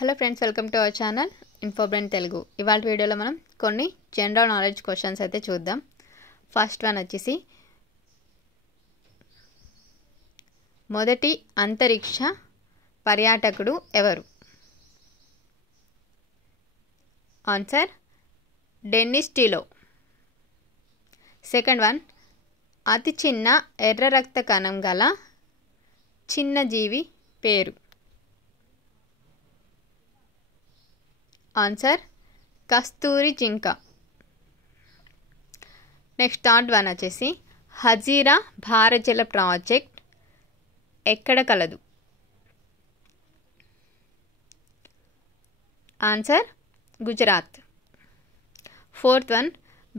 Hello friends, welcome to our channel Infobrain Telugu. ఇవాళ వీడియోలో మనం కొన్ని జనరల్ నాలెడ్జ్ క్వశ్చన్స్ అయితే చూద్దాం. ఫస్ట్ వన్ వచ్చేసి, మొదటి అంతరిక్ష పర్యాటకుడు ఎవరు? Answer Dennis Tito. Second one, అతి చిన్న ఎర్ర రక్త కణం గల చిన్న జీవి పేరు? ఆన్సర్ కస్తూరి జింక. నెక్స్ట్ థర్డ్ వన్ వచ్చేసి, హజీరా భారజల ప్రాజెక్ట్ ఎక్కడ కలదు? ఆన్సర్ గుజరాత్. ఫోర్త్ వన్,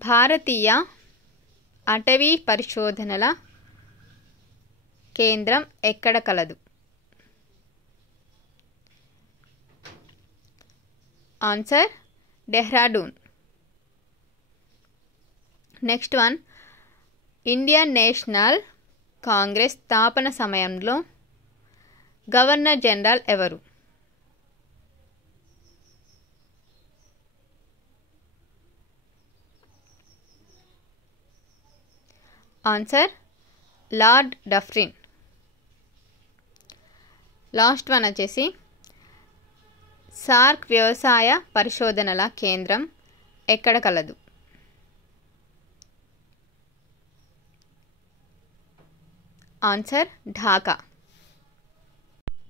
భారతీయ అటవీ పరిశోధనల కేంద్రం ఎక్కడ కలదు? Answer Dehradun. Next one, Indian national Congress స్థాపన సమయంలో గవర్నర్ జనరల్ ఎవరు? Answer lord Dufferin. Last one వచ్చేసి, సార్క్ వ్యవసాయ పరిశోధనల కేంద్రం ఎక్కడ కలదు? Answer Dhaka.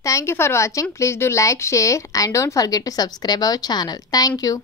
Thank you for watching. Please do like, share and don't forget to subscribe our channel. Thank you.